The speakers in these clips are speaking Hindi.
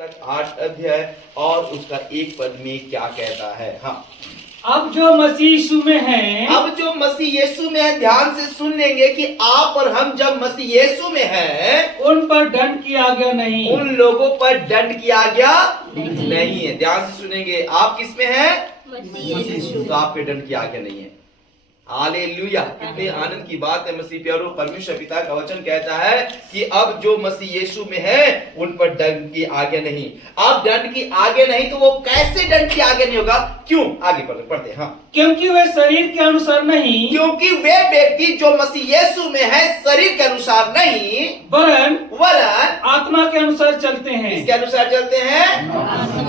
पुस्तक 8 अध्याय और उसका 1 पद में क्या कहता है। हाँ, अब जो मसीह यीशु में हैं, अब जो मसीह यीशु में है, ध्यान से सुन लेंगे कि आप और हम जब मसीह यीशु में हैं, उन पर दंड की आज्ञा नहीं। उन लोगों पर दंड की आज्ञा नहीं है। ध्यान से सुनेंगे, आप किसमें हैं? तो आप पे दंड की आज्ञा नहीं है। हालेलुया, कितने आनंद की बात है मसीह प्यारों। परमेश्वर पिता का वचन कहता है कि अब जो मसीह यीशु में है उन पर दंड की आज्ञा नहीं। अब दंड की आज्ञा नहीं तो वो कैसे दंड की आज्ञा नहीं होगा? क्यों? आगे पढ़ते। हाँ, क्योंकि वे शरीर के अनुसार नहीं, क्योंकि वे व्यक्ति जो मसीह यीशु में है शरीर के अनुसार नहीं वरन आत्मा के अनुसार चलते हैं। किसके अनुसार चलते हैं?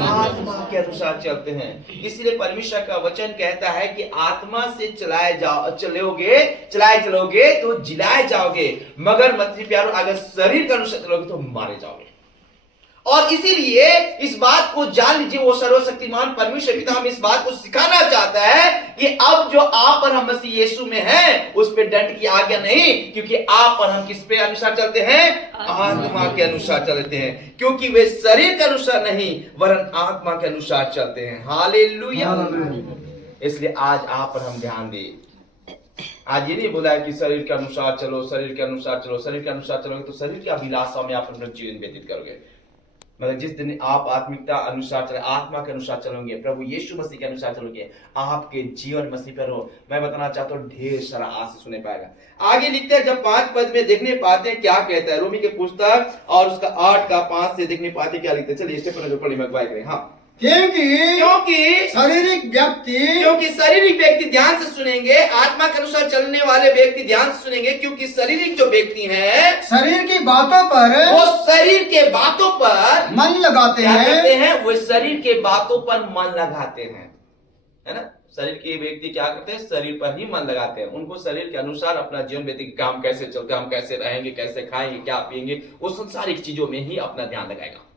आत्मा के अनुसार चलते हैं। इसलिए परमेश्वर का वचन कहता है कि आत्मा से चलाए चलोगे तो जिलाए जाओगे, मगर मसीह प्यारों अगर शरीर के अनुसार चलोगे तो मारे जाओगे। और इसीलिए इस बात को जान लीजिए, वो सर्वशक्तिमान परमेश्वर पिता हम इस बात को सिखाना चाहता है कि अब जो आप और हम मसीह यीशु में हैं उस पे दंड की आज्ञा नहीं, क्योंकि आप और हम किस पे अनुसार चलते हैं? आत्मा के अनुसार चलते हैं। क्योंकि वे शरीर के अनुसार नहीं वरन आत्मा के अनुसार चलते हैं। हालेलुया। इसलिए आज आप और हम ध्यान दें। आज ये नहीं बोला है कि शरीर के अनुसार चलो, शरीर के अनुसार चलो। शरीर के अनुसार चलोगे तो शरीर की अभिलाषा में आप अपना जीवन व्यतीत करोगे, मगर जिस दिन आप आत्मिकता अनुसार चले, आत्मा के अनुसार चलोगे, प्रभु यीशु मसीह के अनुसार चलोगे, आपके जीवन मसीह पर हो, मैं बताना चाहता हूँ ढेर सारा आशीष सुने पाएगा। आगे लिखते हैं, जब 5 पद में देखने पाते हैं क्या कहता है, रोमी के पुस्तक और उसका 8 का 5 से देखने पाते क्या लिखते हैं। चलिए इससे पहले जो पढ़ी मैं अगुवाई करें। हाँ, क्योंकि शारीरिक व्यक्ति ध्यान से सुनेंगे, आत्मा के अनुसार चलने वाले व्यक्ति ध्यान से सुनेंगे, क्योंकि शारीरिक जो व्यक्ति हैं शरीर की बातों पर वो शरीर के बातों पर मन लगाते हैं। वो शरीर के बातों पर मन लगाते हैं, है ना। शरीर के व्यक्ति क्या करते हैं? शरीर पर ही मन लगाते हैं। उनको शरीर के अनुसार अपना जीवन व्यतीत, काम कैसे चलते, हम कैसे रहेंगे, कैसे खाएंगे, क्या पिएंगे, उस संसारिक चीजों में ही अपना ध्यान लगाएगा।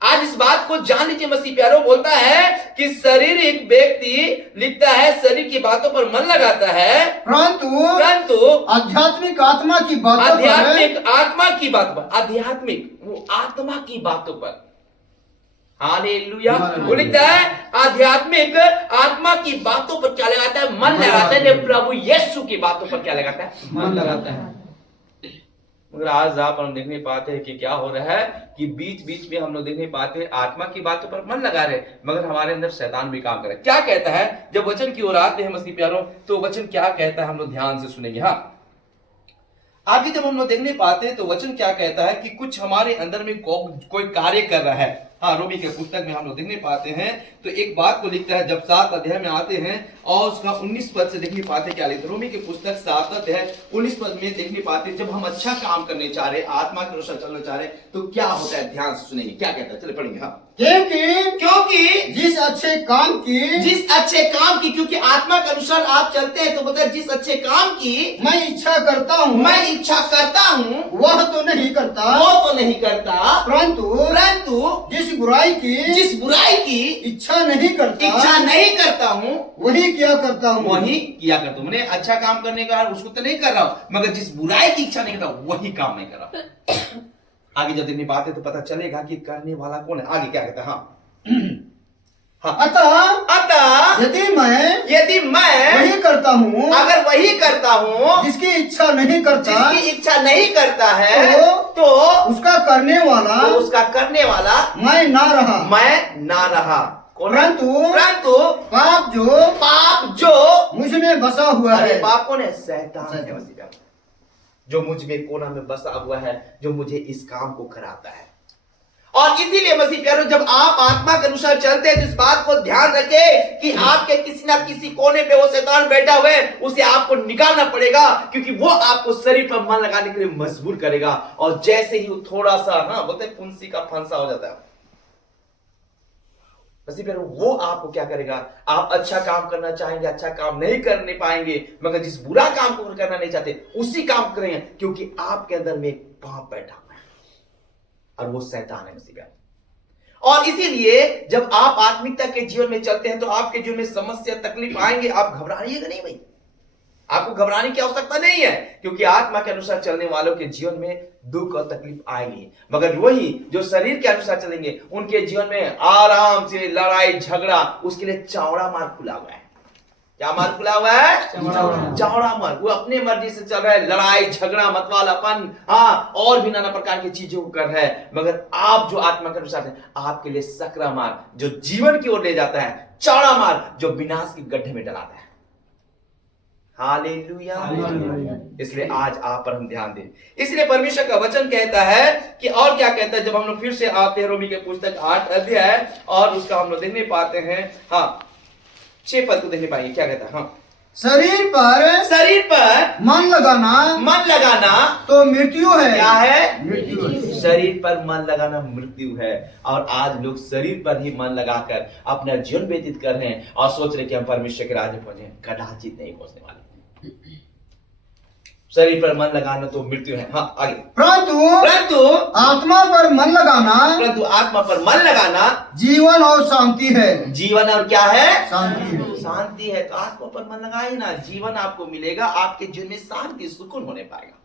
आज इस बात को जान लीजिए, मसीह प्यारो बोलता है कि शारीरिक व्यक्ति लिखता है शरीर की बातों पर मन लगाता है, परंतु आध्यात्मिक आत्मा की बातों आध्यात्मिक आत्मा की बात पर, आध्यात्मिक वो आत्मा की बातों पर। हालेलुया। वो लिखता है आध्यात्मिक आत्मा की बातों पर क्या लगाता है? मन लगाता है। प्रभु यीशु की बातों पर क्या लगाता है? मन लगाता है। मगर आज आप हम देखने पाते हैं कि क्या हो रहा है कि बीच बीच में हम लोग देखने पाते हैं आत्मा की बातों पर मन लगा रहे, मगर हमारे अंदर शैतान भी काम कर रहा है। क्या कहता है? जब वचन की ओर आते हैं मसीह प्यारों, तो वचन क्या कहता है हम लोग ध्यान से सुनेंगे। हाँ, आगे जब हम लोग देखने पाते हैं तो वचन क्या कहता है कि कुछ हमारे अंदर में कोई कार्य कर रहा है। हाँ, रोमी के पुस्तक में हम लोग देखने पाते हैं तो एक बात को लिखता है, जब 7 अध्याय में आते हैं और उसका 19 पद से देखने पाते क्या लिखते हैं। रोमी के पुस्तक 7 अध्याय 19 पद में देखने पाते हैं, जब हम अच्छा काम करने चाह रहे, आत्मा के अनुसार चलना चाह रहे तो क्या होता है? ध्यान से सुनेंगे क्या कहता है। चले पढ़ेंगे। हाँ, क्योंकि जिस अच्छे काम की क्योंकि आत्मा के अनुसार आप चलते हैं तो बताए जिस अच्छे काम की मैं इच्छा करता हूँ वह तो नहीं करता, परंतु जिस बुराई की इच्छा नहीं करता हूँ वही किया करता हूँ। मैंने अच्छा काम करने का उसको तो नहीं कर रहा हूँ, मगर जिस बुराई की इच्छा नहीं करता वही काम नहीं कर रहा। आगे जब देखने पाते तो पता चलेगा कि करने वाला कौन है। आगे क्या कहता है? हाँ, अतः यदि मैं वही करता हूँ, अगर वही करता हूँ जिसकी इच्छा नहीं करता है तो उसका करने वाला मैं ना रहा परंतु पाप जो मुझ में बसा हुआ है। पाप कौन है? शैतान है मसीह प्यारों, जो मुझ में कोना में बसा हुआ है, जो मुझे इस काम को कराता है। और इसीलिए मसीह प्यारों जब आप आत्मा के अनुसार चलते हैं तो इस बात को ध्यान रखें कि आपके किसी ना किसी कोने पे वो शैतान बैठा हुआ है, उसे आपको निकालना पड़ेगा, क्योंकि वो आपको शरीर पर मन लगाने के लिए मजबूर करेगा। और जैसे ही वो थोड़ा सा बोलते हैं फुंसी का फंसा हो जाता है, मसीह प्यारों वो आपको क्या करेगा? आप अच्छा काम करना चाहेंगे, अच्छा काम नहीं करने पाएंगे, मगर जिस बुरा काम को करना नहीं चाहते उसी काम करेंगे, क्योंकि आपके अंदर में एक पाप बैठा हुआ है और वो शैतान है मसीह प्यारों। और इसीलिए जब आप आत्मिकता के जीवन में चलते हैं तो आपके जीवन में समस्या तकलीफ आएंगे, आप घबराइएगा नहीं भाई। आपको घबराने की आवश्यकता नहीं है, क्योंकि आत्मा के अनुसार चलने वालों के जीवन में दुख और तकलीफ आएगी। मगर वही जो शरीर के अनुसार चलेंगे उनके जीवन में आराम से लड़ाई झगड़ा, उसके लिए चौड़ा मार्ग खुला हुआ है। क्या मार्ग खुला हुआ है? चौड़ा मार्ग। वो अपने मर्जी से चल रहा है, लड़ाई झगड़ा मतवालापन, हाँ, और भी नाना प्रकार की चीजों को कर रहा है। मगर आप जो आत्मा के अनुसार है, आपके लिए सकरा मार्ग जो जीवन की ओर ले जाता है, चौड़ा मार्ग जो विनाश के गड्ढे में डलाता है। हालेलुया। इसलिए आज आप पर हम ध्यान दें। इसलिए परमेश्वर का वचन कहता है कि, और क्या कहता है, जब हम लोग फिर से आते हैं रोमी के पुस्तक 8 अध्याय और उसका हम लोग देखने पाते हैं, हाँ 6 पद को देखने पाएंगे। क्या कहता है? हाँ, शरीर पर मन लगाना तो मृत्यु है। क्या है? मृत्यु है। शरीर पर मन लगाना मृत्यु है। और आज लोग शरीर पर ही मन लगाकर अपना जीवन व्यतीत कर रहे हैं और सोच रहे कि हम परमेश्वर के राज्य में पहुंचे। कदाचित नहीं पहुंचने वाले। शरीर पर मन लगाना तो मृत्यु है। हाँ, आगे। परंतु आत्मा पर मन लगाना जीवन और शांति है। जीवन और क्या है? शांति है। शांति है। तो आत्मा पर मन लगाए ना, जीवन आपको मिलेगा, आपके जीवन में शांति सुकून होने पाएगा।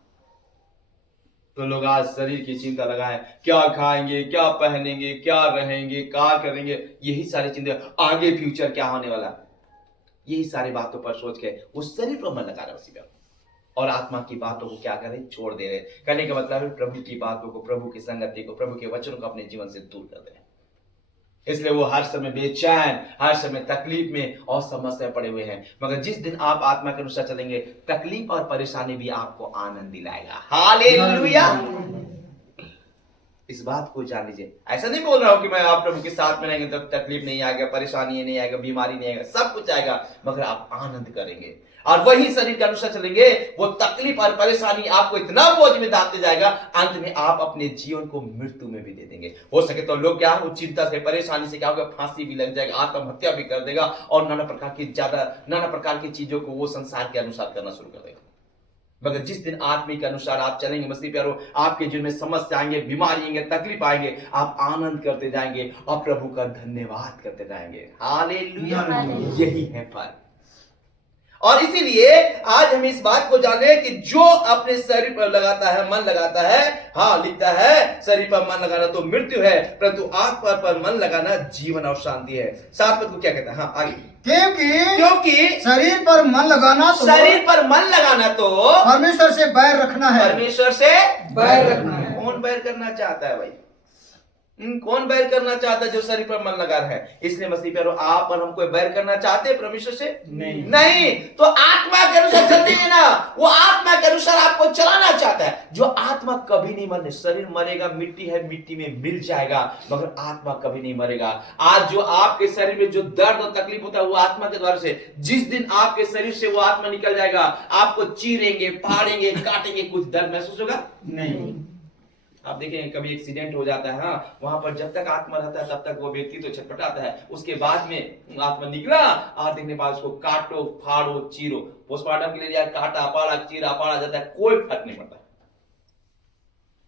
तो लोग आज शरीर की चिंता लगाए, क्या खाएंगे, क्या पहनेंगे, क्या रहेंगे, क्या करेंगे, यही सारी चिंता, आगे फ्यूचर क्या होने वाला, यही सारी बातों पर सोच के उस शरीर पर मन लगा रहे उसी पर, और आत्मा की बातों को क्या करें? छोड़ दे रहे। कहने का मतलब है प्रभु की बातों को, प्रभु की संगति को, प्रभु के वचनों को अपने जीवन से दूर कर दे रहे। इसलिए वो हर समय बेचैन, हर समय तकलीफ में और समस्या पड़े हुए हैं। मगर जिस दिन आप आत्मा के अनुसार चलेंगे, तकलीफ और परेशानी भी आपको आनंद दिलाएगा। हालेलुया। इस बात को जान लीजिए। ऐसा नहीं बोल रहा हूं कि मैं आप प्रभु के साथ में रहेंगे तब तकलीफ नहीं आएगा, परेशानी नहीं आएगा, बीमारी नहीं आएगा, सब कुछ आएगा, मगर आप आनंद करेंगे। और वही शरीर के अनुसार चलेंगे, वो तकलीफ और परेशानी आपको इतना बोझ में डालते जाएगा, अंत में आप अपने जीवन को मृत्यु में भी दे देंगे। हो सके तो लोग क्या, वो चिंता से, परेशानी से क्या होगा, फांसी भी लग जाएगा, आत्महत्या भी कर देगा, और नाना प्रकार की चीजों को वो संसार के अनुसार करना शुरू कर देगा। मगर जिस दिन आत्मा के अनुसार आप चलेंगे, मसीह प्यारो, आपके जीवन में समस्या आएंगे, बीमारी आएंगे, तकलीफ आएंगे, आप आनंद करते जाएंगे और प्रभु का धन्यवाद करते जाएंगे। हालेलुया। यही है फल। और इसीलिए आज हम इस बात को जाने कि जो अपने शरीर पर लगाता है, मन लगाता है, हाँ लिखता है शरीर पर मन लगाना तो मृत्यु है, परंतु आत्मा पर मन लगाना जीवन और शांति है। 7 पद को क्या कहता है? हाँ आगे। क्योंकि शरीर पर मन लगाना तो परमेश्वर से बैर रखना है। परमेश्वर से बैर रखना है। कौन बैर करना चाहता है भाई? कौन बैर करना चाहता है? जो शरीर पर मन लगा रहा है। इसलिए मसीह प्यारो, आप और हम कोई बैर करना चाहते हैं परमेश्वर से? नहीं। तो आत्मा के अनुसार चलते हैं ना, वो आत्मा के अनुसार आपको चलाना चाहता है। जो आत्मा कभी नहीं मरने, शरीर मरेगा, मिट्टी है, मिट्टी में मिल जाएगा, मगर आत्मा कभी नहीं मरेगा। आज जो आपके शरीर में जो दर्द और तकलीफ होता है, वो आत्मा के द्वारा से, जिस दिन आपके शरीर से वो आत्मा निकल जाएगा, आपको चीरेंगे, फाड़ेंगे, काटेंगे, कुछ दर्द महसूस होगा? नहीं। आप देखेंगे कभी एक्सीडेंट हो जाता है, हाँ, वहां पर जब तक आत्मा रहता है तब तक वो व्यक्ति तो छटपटाता है, उसके बाद में आत्मा निकला, आज देखने बाद उसको काटो, फाड़ो, चीरो, पोस्टमार्टम के लिए जाए, काटा पाड़ा, चीरा पाड़ा जाता है, कोई फर्क नहीं पड़ता।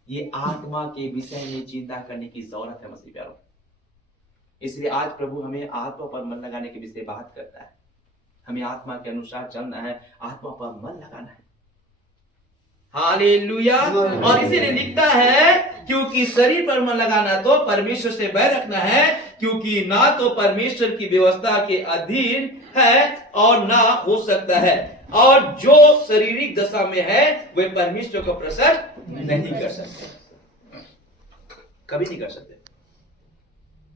ये आत्मा के विषय में चिंता करने की जरूरत है मसीह प्यारों। इसलिए आज प्रभु हमें आत्मा पर मन लगाने के विषय बात करता है। हमें आत्मा के अनुसार चलना है, आत्मा पर मन लगाना है। हालेलुया। और इसीलिए लिखता है, क्योंकि शरीर पर मन लगाना तो परमेश्वर से बैर रखना है, क्योंकि ना तो परमेश्वर की व्यवस्था के अधीन है और ना हो सकता है, और जो शारीरिक दशा में है वे परमेश्वर को प्रसन्न नहीं कर सकते, कभी नहीं कर सकते।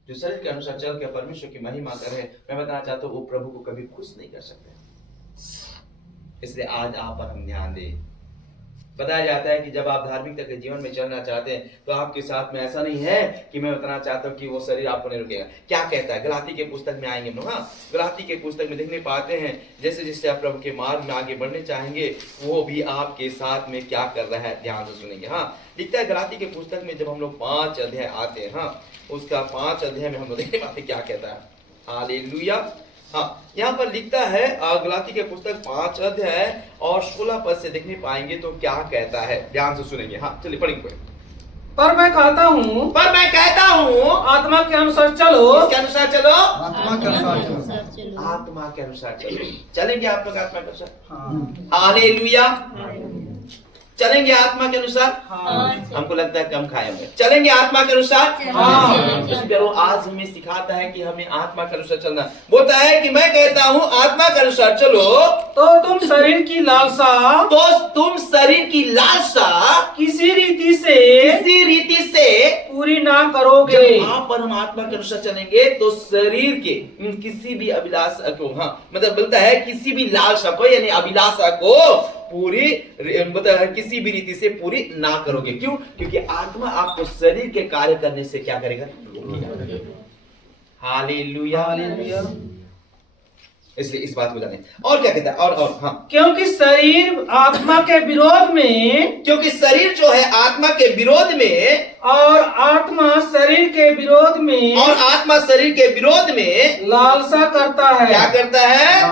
जो शरीर के अनुसार चल के परमेश्वर की महिमा करे, मैं बताना चाहता हूं, वो प्रभु को कभी खुश नहीं कर सकते। इसलिए आज आप पर हम ध्यान दें। बताया जाता है कि जब आप धार्मिकता के जीवन में चलना चाहते हैं तो आपके साथ में ऐसा नहीं है कि मैं बताना चाहता हूं कि वो शरीर आपको नहीं रुकेगा। क्या कहता है? गलाती के पुस्तक में आएंगे हम लोग, हाँ, गलाती के पुस्तक में देखने पाते हैं, जैसे जैसे आप प्रभु के मार्ग में आगे बढ़ने चाहेंगे, वो भी आपके साथ में क्या कर रहा है, ध्यान से सुनेंगे। हाँ, लिखता है गलाती के पुस्तक में जब हम लोग 5 अध्याय आते हैं, हाँ, उसका 5 अध्याय में हम लोग देखने पाते क्या कहता है। हालेलुया। हाँ, यहाँ पर लिखता है गलाती के पुस्तक 5 अध्याय और 16 पद से देखने पाएंगे तो क्या कहता है, ध्यान से सुनेंगे। हाँ चलिए पढ़ेंगे। पर मैं कहता हूँ आत्मा के अनुसार चलो। आत्मा के अनुसार चलो। आत्मा के अनुसार चलो। चलेंगे आप लोग आत्मा के अनुसार? हाँ हालेलुया। चलेंगे आत्मा के अनुसार? हाँ हमको लगता है कम खाए होंगे। चलेंगे आत्मा के अनुसार? हाँ। वो आज हमें सिखाता है कि हमें आत्मा के अनुसार चलना। बोलता है कि मैं कहता हूँ आत्मा के अनुसार चलो तो तुम शरीर की लालसा तो तुम शरीर की लालसा किसी रीति से पूरी ना करोगे। जब आप और हम आत्मा के अनुसार चलेंगे तो शरीर के किसी भी अभिलाषा को, हाँ मतलब बोलता है किसी भी लालसा को यानी अभिलाषा को पूरी मतलब किसी भी रीति से पूरी ना करोगे। क्यों? क्योंकि आत्मा आपको शरीर के कार्य करने से क्या करेगा? हालेलुया। हालेलुया। इसलिए इस बात को जाने। और क्या कहता है? और हाँ, क्योंकि शरीर आत्मा के विरोध में क्योंकि शरीर जो है आत्मा के विरोध में और आत्मा शरीर के विरोध में और आत्मा शरीर के विरोध में लालसा करता है। क्या करता है?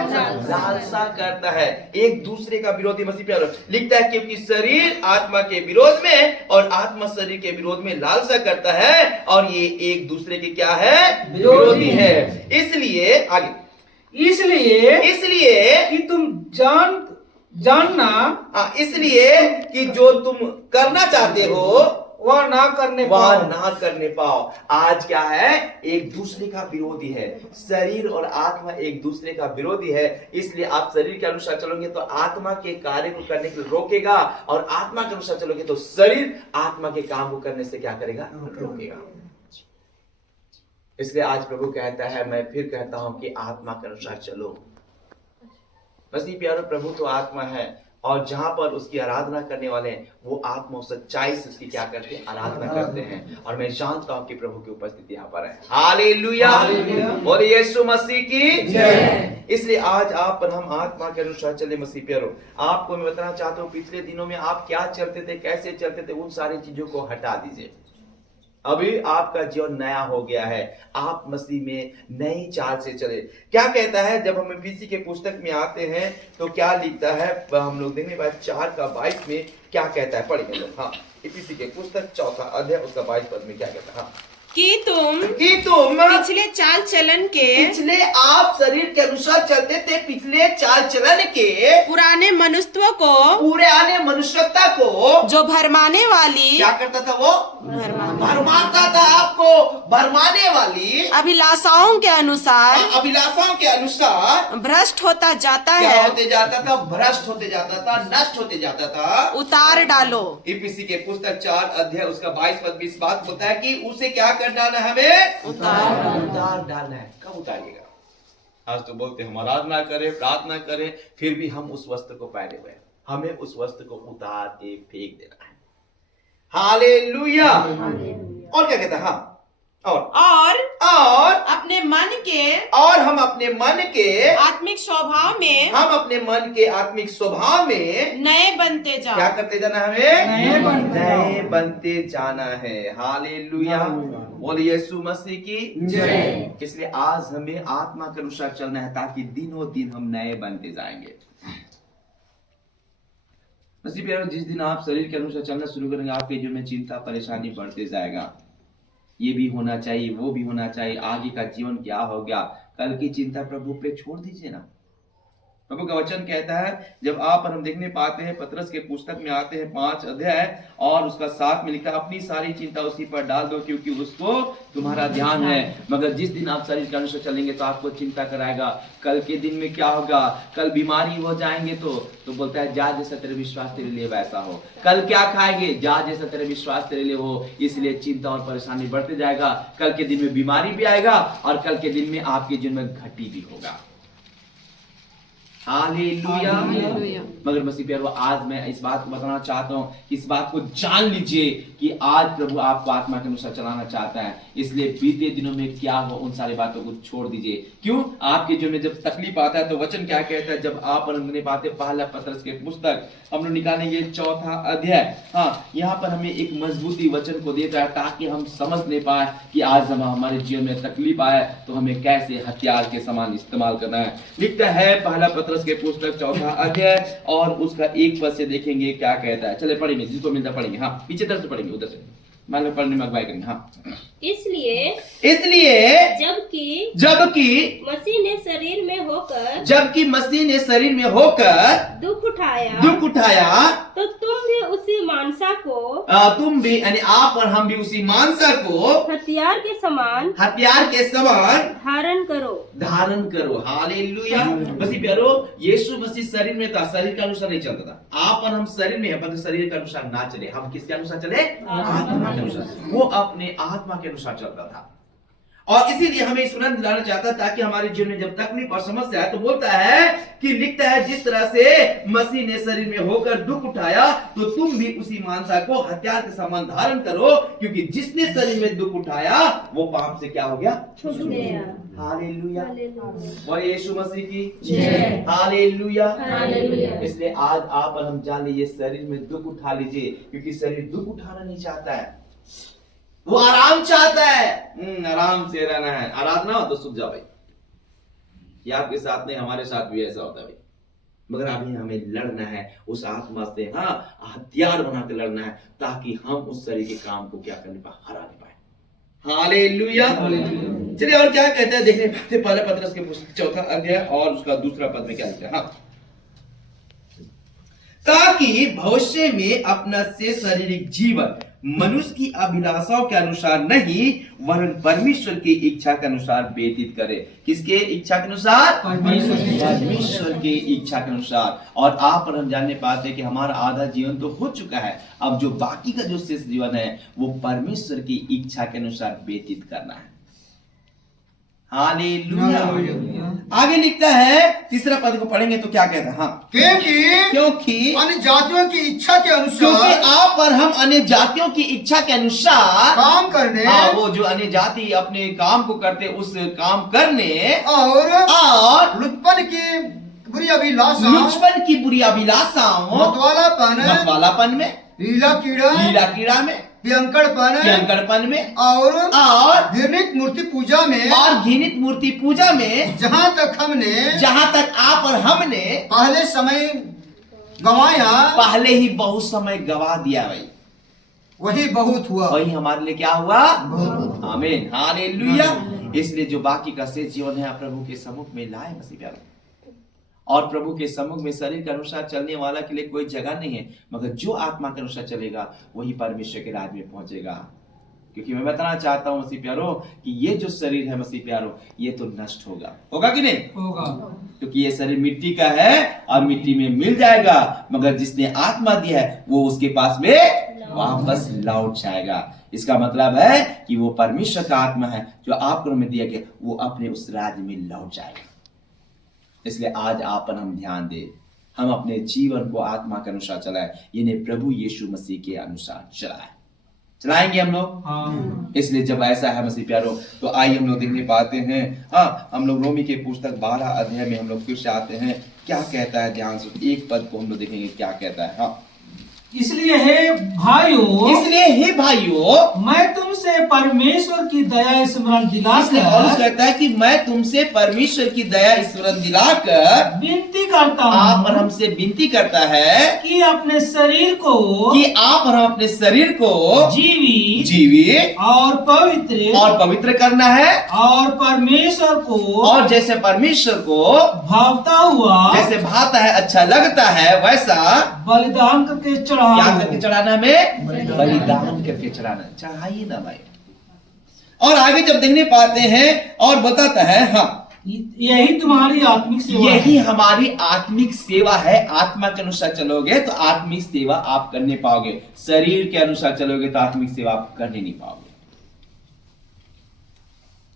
लालसा करता है। एक दूसरे का विरोधी मसीह प्यारो लिखता है क्योंकि शरीर आत्मा के विरोध में और आत्मा शरीर के विरोध में लालसा करता है और ये एक दूसरे के क्या है? विरोधी है। इसलिए आगे, इसलिए कि तुम जानना इसलिए कि जो तुम करना चाहते हो वह ना करने वह पाओ। ना करने पाओ। आज क्या है? एक दूसरे का विरोधी है। शरीर और आत्मा एक दूसरे का विरोधी है। इसलिए आप शरीर के अनुसार चलोगे तो आत्मा के कार्य को करने के लिए रोकेगा और आत्मा के अनुसार चलोगे तो शरीर आत्मा के काम को करने से क्या करेगा? रोकेगा। इसलिए आज प्रभु कहता है, मैं फिर कहता हूं कि आत्मा के अनुसार चलो। मसीह प्यारो, प्रभु तो आत्मा है और जहां पर उसकी आराधना करने वाले हैं वो आत्मा सच्चाई से उसकी क्या करते हैं? आराधना करते हैं। और मैं जानता हूं कि प्रभु की उपस्थिति यहाँ पर है। हालेलुया। बोले यीशु मसीह की जय। इसलिए आज आप पर हम आत्मा के अनुसार चले। मसीह प्यारो, आपको मैं बताना चाहता हूँ पिछले दिनों में आप क्या चलते थे, कैसे चलते थे, उन सारी चीजों को हटा दीजिए। अभी आपका जीवन नया हो गया है। आप मसीह में नई चाल से चले। क्या कहता है? जब हम एफिसी के पुस्तक में आते हैं तो क्या लिखता है? हम लोग देखने बाद 4:22 में क्या कहता है? पढ़ेंगे लोग। हाँ, एफिसी के पुस्तक 4 अध्याय उसका 22 पद में क्या कहता है? हाँ, कि तुम पिछले चाल चलन के पिछले आप शरीर के अनुसार चलते थे। पिछले चाल चलन के पुराने मनुष्यत्व को पुराने मनुष्यता को जो भरमाने वाली क्या करता था? वो भरमाता था। आपको भरमाने वाली अभिलाषाओं के अनुसार अभिलाषाओं के अनुसार भ्रष्ट होता जाता क्या है, होते जाता था? भ्रष्ट होते जाता था, नष्ट होते जाता था। उतार डालो। इफिसी के पुस्तक 4 अध्याय उसका 22 पद में इस बात होता है कि उसे क्या कर डालना है? हमें उतार डालना है। कब उतारिएगा? आज तो बोलते हम आराधना करें, प्रार्थना करें, फिर भी हम उस वस्त्र को पहने हुए हैं। हमें उस वस्त्र को उतार के फेंक देना है। हालेलुया। और क्या कहता है? हाँ, और अपने मन के और हम अपने मन के आत्मिक स्वभाव में हम अपने मन के आत्मिक स्वभाव में नए बनते जाओ। क्या करते जाना है? हमें नए बनते जाना है। हालेलुया। बोलिए यीशु मसीह की जय। इसलिए आज हमें आत्मा के अनुसार चलना है ताकि दिनों दिन हम नए बनते जाएंगे। मसीह प्यारो, जिस दिन आप शरीर के अनुसार चलना शुरू करेंगे आपके जीवन में चिंता परेशानी बढ़ते जाएगा। ये भी होना चाहिए, वो भी होना चाहिए, आगे का जीवन क्या हो गया, कल की चिंता प्रभु पे छोड़ दीजिए ना। प्रभु का वचन कहता है, जब आप और हम देखने पाते हैं पतरस के पुस्तक में आते हैं 5 अध्याय और उसका 7 में लिखा है, अपनी सारी चिंता उसी पर डाल दो क्योंकि उसको तुम्हारा ध्यान है। मगर जिस दिन आप शरीर के अनुसार चलेंगे तो आपको चिंता कराएगा, कल के दिन में क्या होगा, कल बीमारी हो जाएंगे तो बोलता है जा जैसा तेरे विश्वास तेरे लिए वैसा हो। कल क्या खाएंगे, जा जैसा तेरे विश्वास तेरे लिए हो। इसलिए चिंता और परेशानी बढ़ते जाएगा। कल के दिन में बीमारी भी आएगा और कल के दिन में आपके जीवन में घटी भी होगा। हालेलुया। मगर मसीह प्यारो, आज मैं इस बात को बताना चाहता हूँ, इस बात को जान लीजिए कि आज प्रभु आपको आत्मा के अनुसार चलाना चाहता है। इसलिए बीते दिनों में क्या हो उन सारी बातों को छोड़ दीजिए। क्यों? आपके जीवन में जब तकलीफ आता है तो वचन क्या कहता है? जब आप नहीं पाते, पहला पतरस के पुस्तक हम लोग निकालेंगे 4 अध्याय। हाँ, यहाँ पर हमें एक मजबूती वचन को देता है ताकि हम समझ नहीं पाए कि आज हम हमारे जीवन में तकलीफ आए तो हमें कैसे हथियार के समान इस्तेमाल करना है। लिखता है पहला पतरस के पुस्तक 4 अध्याय और उसका 1 पद से देखेंगे क्या कहता है। चले पढ़ेंगे, जिसको मिलता पढ़ेंगे। हाँ, पीछे तरफ से पढ़ेंगे, उधर से मान लो पढ़ने में अगुवाई करेंगे। हाँ, इसलिए जबकि मसीह ने शरीर में होकर दुख उठाया तो तुम भी उसी मानसा को तुम भी यानी आप और हम भी उसी मानसा को हथियार के समान धारण करो। हालेलुया। मसीह प्यारो, यीशु मसीह शरीर में था, शरीर के अनुसार नहीं चलता था। आप और हम शरीर में है, पर शरीर के अनुसार ना चले। हम किसके अनुसार चले? आत्मा के अनुसार। वो अपने आत्मा के अनुसार चलता था, और इसीलिए हमें स्मरण दिलाना चाहता था कि हमारे जीवन में जब तकलीफ और समस्या है तो बोलता है कि लिखता है, जिस तरह से मसीह ने शरीर में होकर दुख उठाया तो तुम भी उसी मानसा को हथियार के समान धारण करो, क्योंकि जिसने शरीर में दुख उठाया वो पाप से क्या हो गया? छूट गया। हालेलुया। और यीशु मसीह की जय। हालेलुया। इसलिए आज आप और हम जान लीजिए, शरीर में दुख उठा लीजिए, क्योंकि शरीर दुख उठाना नहीं चाहता है, वो आराम चाहता है। आराम से रहना है। आराधना हो तो सुख जा भाई। ये आपके साथ नहीं, हमारे साथ भी ऐसा होता है भाई। मगर अभी हमें लड़ना है उस आत्मा से, हाँ, हथियार बना के लड़ना है, ताकि हम उस शरीर के काम को क्या करने पाए? हरा नहीं पाए। हालेलुया। चलिए और क्या कहते हैं देखने पाते, पहले पत्रस के पुस्तक 4 अध्याय और उसका 2 पद में क्या लिखा है? हाँ, ताकि भविष्य में अपना से शारीरिक जीवन मनुष्य की अभिलाषाओं के अनुसार नहीं, वरन परमेश्वर की इच्छा के अनुसार व्यतीत करे। किसके इच्छा के अनुसार? परमेश्वर की इच्छा के अनुसार। और आप और हम जानने पाते हैं कि हमारा आधा जीवन तो हो चुका है, अब जो बाकी का जो शेष जीवन है वो परमेश्वर की इच्छा के अनुसार व्यतीत करना है। हालेलुया। आगे लिखता है, 3 पद को पढ़ेंगे तो क्या कहता है? हाँ, क्योंकि अन्य जातियों की इच्छा के अनुसार, क्योंकि आप और हम अन्य जातियों की इच्छा के अनुसार काम करने, वो जो अन्य जाति अपने काम को करते उस काम करने और लुचपन की बुरी अभिलाषाओं, मतवालापन में, लीला कीड़ा में, पियंकड़पन में और घृणित मूर्ति पूजा में, जहाँ तक आप और हमने पहले ही बहुत समय गवा दिया भाई, वही बहुत हुआ, वही हमारे लिए क्या हुआ? आमीन। हालेलुया। इसलिए जो बाकी का शेष जीवन है प्रभु के सम्मुख में लाए मसीह प्यारे, और प्रभु के सम्मुख में शरीर के अनुसार चलने वाला के लिए कोई जगह नहीं है, मगर जो आत्मा के अनुसार चलेगा वही परमेश्वर के राज्य में पहुंचेगा। क्योंकि मैं बताना चाहता हूं मसीह प्यारो कि ये जो शरीर है मसीह प्यारो, ये तो नष्ट होगा कि नहीं होगा? क्योंकि ये शरीर मिट्टी का है और मिट्टी में मिल जाएगा, मगर जिसने आत्मा दिया है वो उसके पास में वापस लौट जाएगा। इसका मतलब है कि वो परमेश्वर का आत्मा है जो आपको में दिया गया, वो अपने उस राज्य में लौट जाएगा। इसलिए आज आप पर हम ध्यान दें, हम अपने जीवन को आत्मा के अनुसार चलाएं, यानी प्रभु यीशु मसीह के अनुसार चलाएंगे हम लोग। इसलिए जब ऐसा है मसीह प्यारो, तो आइए हम लोग देखने पाते हैं। हाँ, हम लोग रोमी के पुस्तक 12 अध्याय में हम लोग फिर से आते हैं। क्या कहता है? ध्यान से एक पद को हम लोग देखेंगे क्या कहता है। हाँ, इसलिए हे भाइयों, मैं तुमसे परमेश्वर की दया स्मरण दिलाकर, और कहता है कि मैं तुमसे परमेश्वर की दया स्मरण दिलाकर विनती करता हूँ, आप और हमसे विनती करता है कि आप अपने शरीर को जीवी और पवित्र करना है, और परमेश्वर को, और जैसे परमेश्वर को भावता हुआ, जैसे भाता है, अच्छा लगता है, वैसा बलिदान करके क्या करके चढ़ाना में? बलिदान करके चढ़ाना। चढ़ाइए ना भाई। और आगे जब देखने पाते हैं और बताता है, हाँ, यही तुम्हारी आत्मिक सेवा, यही हमारी आत्मिक सेवा है। आत्मा के अनुसार चलोगे तो आत्मिक सेवा आप करने पाओगे, शरीर के अनुसार चलोगे तो आत्मिक सेवा आप करने नहीं पाओगे।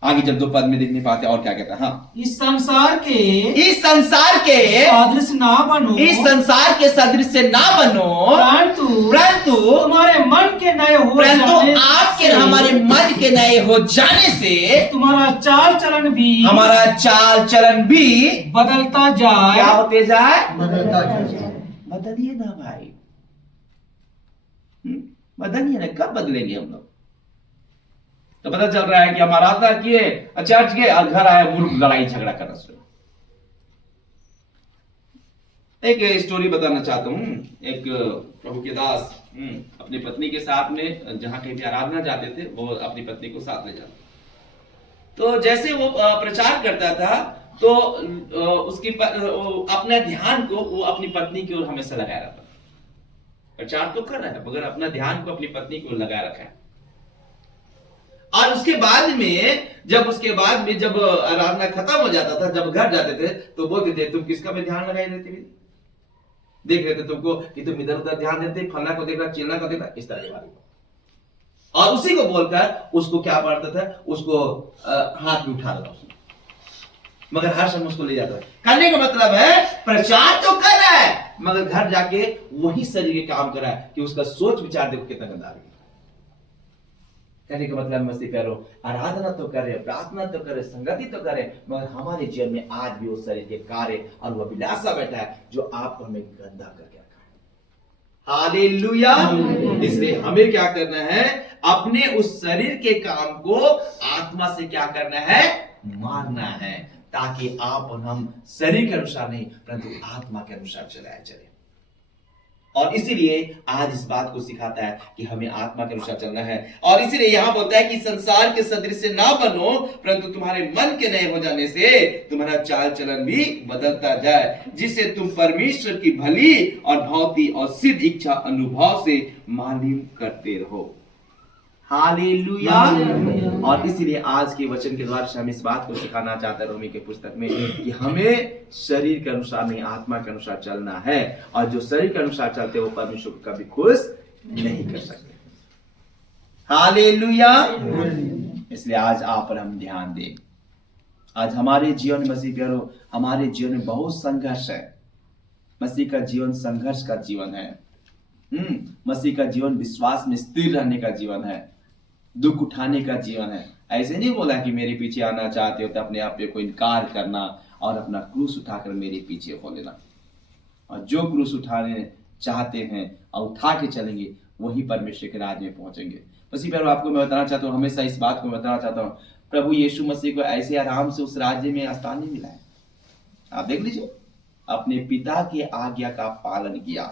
आगे जब 2 पद में देखने पाते और क्या कहता है? हाँ, इस संसार के सदृश ना बनो, इस संसार के सदृश से ना बनो, परंतु तुम्हारे मन के नए हो, परंतु आपके हमारे मन के नए हो जाने से तुम्हारा चाल चलन भी बदलता जाए। क्या होते जाए? बदलता जाए। बदलिए ना भाई, बदलिए ना। कब बदलेंगे हम लोग? तो पता चल रहा है कि हम आराधना किए, चर्च गए और घर आए, मूर्ख लड़ाई झगड़ा करना शुरू। एक स्टोरी बताना चाहता हूँ। एक प्रभु के दास अपनी पत्नी के साथ में जहां कहीं भी आराधना जाते थे, वो अपनी पत्नी को साथ ले जाते। तो जैसे वो प्रचार करता था तो वो अपना ध्यान को वो अपनी पत्नी की ओर हमेशा लगाया रहता। प्रचार तो कर रहा है मगर अपना ध्यान को अपनी पत्नी की ओर लगाया रखा है। और उसके बाद में जब आराधना खत्म हो जाता था, जब घर जाते थे तो बोलते थे तुम किसका भी ध्यान लगाए रहते थे, देख रहे थे तुमको कि तुम इधर उधर ध्यान देते, फलना को देख रहा, चिल्ला को देख रहा, इस तरह के बारे में। और उसी को बोलकर उसको क्या पढ़ता था, उसको हाथ में उठा देता उसने, मगर हर समय उसको ले जाता है। करने का मतलब है प्रचार तो कर रहा है मगर घर जाके वही शरीर के काम कर रहा है कि उसका सोच विचार देखो कितना गंदा है। कहने का मतलब मसीह प्यारो, आराधना तो करे, प्रार्थना तो करे, संगति तो करे, मगर हमारे जीवन में आज भी उस शरीर के कार्य और वह अभिलाषा बैठा है जो आपको हमें गंदा करके रखा है। हालेलुया। इसलिए हमें क्या करना है, अपने उस शरीर के काम को आत्मा से क्या करना है, मारना है, ताकि आप और हम शरीर के अनुसार नहीं परंतु आत्मा के अनुसार चले। और इसीलिए आज इस बात को सिखाता है कि हमें आत्मा के अनुसार चलना है। और इसीलिए यहां बोलता है कि संसार के सदृश से ना बनो परंतु तुम्हारे मन के नए हो जाने से तुम्हारा चाल चलन भी बदलता जाए, जिससे तुम परमेश्वर की भली और भौती और सिद्ध इच्छा अनुभव से मालूम करते रहो। हालेलुया। और इसीलिए आज के वचन के द्वारा से हम इस बात को सिखाना चाहते हैं रोमी के पुस्तक में कि हमें शरीर के अनुसार नहीं आत्मा के अनुसार चलना है, और जो शरीर के अनुसार चलते वो परमेश्वर को कभी खुश नहीं कर सकते। हालेलुया। इसलिए आज आप और हम ध्यान दें। आज हमारे जीवन में मसीह प्यारो, हमारे जीवन में बहुत संघर्ष है। मसीह का जीवन संघर्ष का जीवन है। मसीह का जीवन विश्वास में स्थिर रहने का जीवन है, दुख उठाने का जीवन है। ऐसे नहीं बोला कि मेरे पीछे आना चाहते हो तो अपने आप पे को इनकार करना और अपना क्रूस उठाकर मेरे पीछे हो लेना। और जो क्रूस उठाने चाहते हैं और उठा के चलेंगे वही परमेश्वर के राज में पहुंचेंगे। मसीह प्यारो, आपको मैं बताना चाहता हूँ, हमेशा इस बात को बताना चाहता हूँ, प्रभु यीशु मसीह को ऐसे आराम से उस राज्य में स्थान नहीं मिला है। आप देख लीजिए, अपने पिता की आज्ञा का पालन किया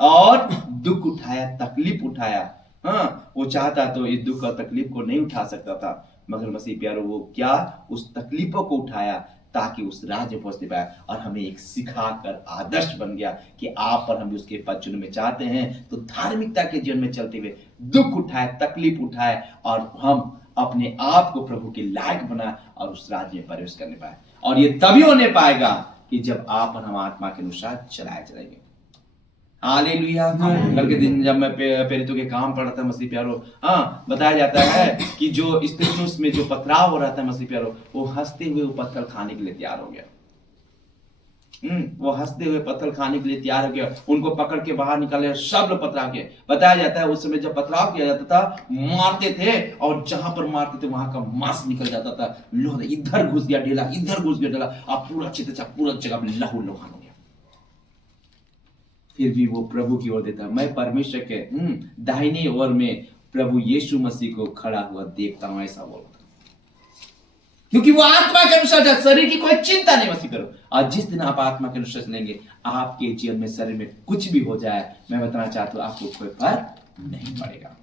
और दुख उठाया, तकलीफ उठाया। हाँ, वो चाहता तो इस दुख और तकलीफ को नहीं उठा सकता था, मगर मसीह प्यारो वो क्या उस तकलीफों को उठाया ताकि उस राज्य पहुंचने पाए और हमें एक सिखाकर आदर्श बन गया कि आप और हम उसके पद चुनने में चाहते हैं तो धार्मिकता के जीवन में चलते हुए दुख उठाए, तकलीफ उठाए और हम अपने आप को प्रभु के लायक बनाए और उस राज्य में प्रवेश करने पाए। और ये तभी होने पाएगा कि जब आप और हम आत्मा के अनुसार चलाए चलेंगे। हालेलुया। कल के दिन जब मैं प्रेरितों के काम पढ़ रहा था मसीह प्यारो, हाँ, बताया जाता है कि जो स्तिफनुस में जो पथराव हो रहा था मसीह प्यारो, वो हंसते हुए वो पत्थर खाने के लिए तैयार हो गया। वो हंसते हुए पत्थर खाने के लिए तैयार हो गया। उनको पकड़ के बाहर निकाले, सब लोग पथराव किए। बताया जाता है उस समय जब पथराव किया जाता था, मारते थे और जहां पर मारते थे वहां का मांस निकल जाता था। लोहा इधर घुस गया ढेला, इधर घुस गया ढेला, अब पूरा चित्त पूरा जगह में लहू लुहान हो गया। फिर भी वो प्रभु की ओर देता, मैं परमेश्वर के दाहिनी ओर में प्रभु यीशु मसीह को खड़ा हुआ देखता हूं, ऐसा बोलता। क्योंकि वो आत्मा के अनुसार, शरीर की कोई चिंता नहीं मसीह करो। और जिस दिन आप आत्मा के अनुसार चलेंगे, आपके जीवन में शरीर में कुछ भी हो जाए, मैं बताना चाहता हूं आपको कोई फर्क नहीं पड़ेगा।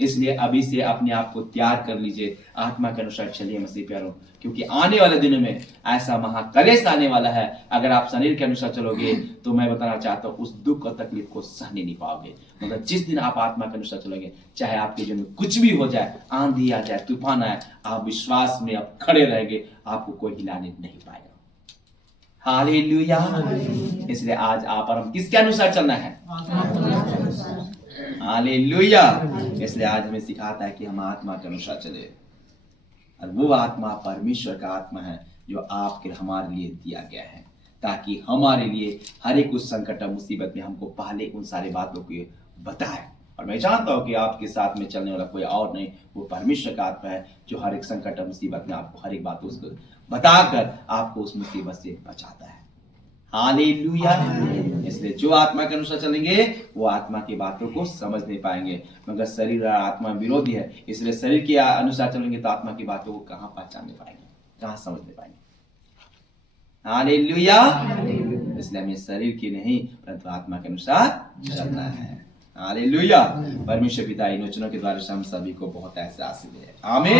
इसलिए अभी से अपने आप को तैयार कर लीजिए, आत्मा के अनुसार चलिए मसीह प्यारो, क्योंकि आने वाले दिनों में ऐसा महाकलेश आने वाला है। अगर आप शरीर के अनुसार चलोगे तो मैं बताना चाहता हूँ उस दुख और तकलीफ को सहने नहीं पाओगे। मतलब जिस दिन आप आत्मा के अनुसार चलोगे, चाहे आपके जीवन में कुछ भी हो जाए, आंधी आ जाए, तूफान आए, आप विश्वास में आप खड़े रहेंगे, आपको कोई हिलाने नहीं पाएगा। हालेलुया। इसलिए आज आप और हम किसके अनुसार चलना है? हालेलुया। इसलिए आज हमें सिखाता है कि हम आत्मा के अनुसार चले, और वो आत्मा परमेश्वर का आत्मा है जो आपके हमारे लिए दिया गया है, ताकि हमारे लिए हर एक उस संकट और मुसीबत में हमको पहले उन सारी बातों को बताए। और मैं जानता हूं कि आपके साथ में चलने वाला कोई और नहीं, वो परमेश्वर का आत्मा है जो हर एक संकट और मुसीबत में आपको हर एक बात उसको बताकर आपको उस मुसीबत से बचाता है। हालेलुया। इसलिए जो आत्मा के अनुसार चलेंगे वो आत्मा की बातों को समझ नहीं पाएंगे, मगर शरीर और आत्मा विरोधी है। इसलिए शरीर के अनुसार चलेंगे तो आत्मा की बातों को कहां पहचानने पाएंगे, कहां समझने पाएंगे। हालेलुया। इसलिए हमें शरीर की नहीं परंतु आत्मा के अनुसार चलना है। हालेलुया। परमेश्वर पिता इन वचनों के द्वारा हम सभी को बहुत ऐसा आशीष दे। आमीन।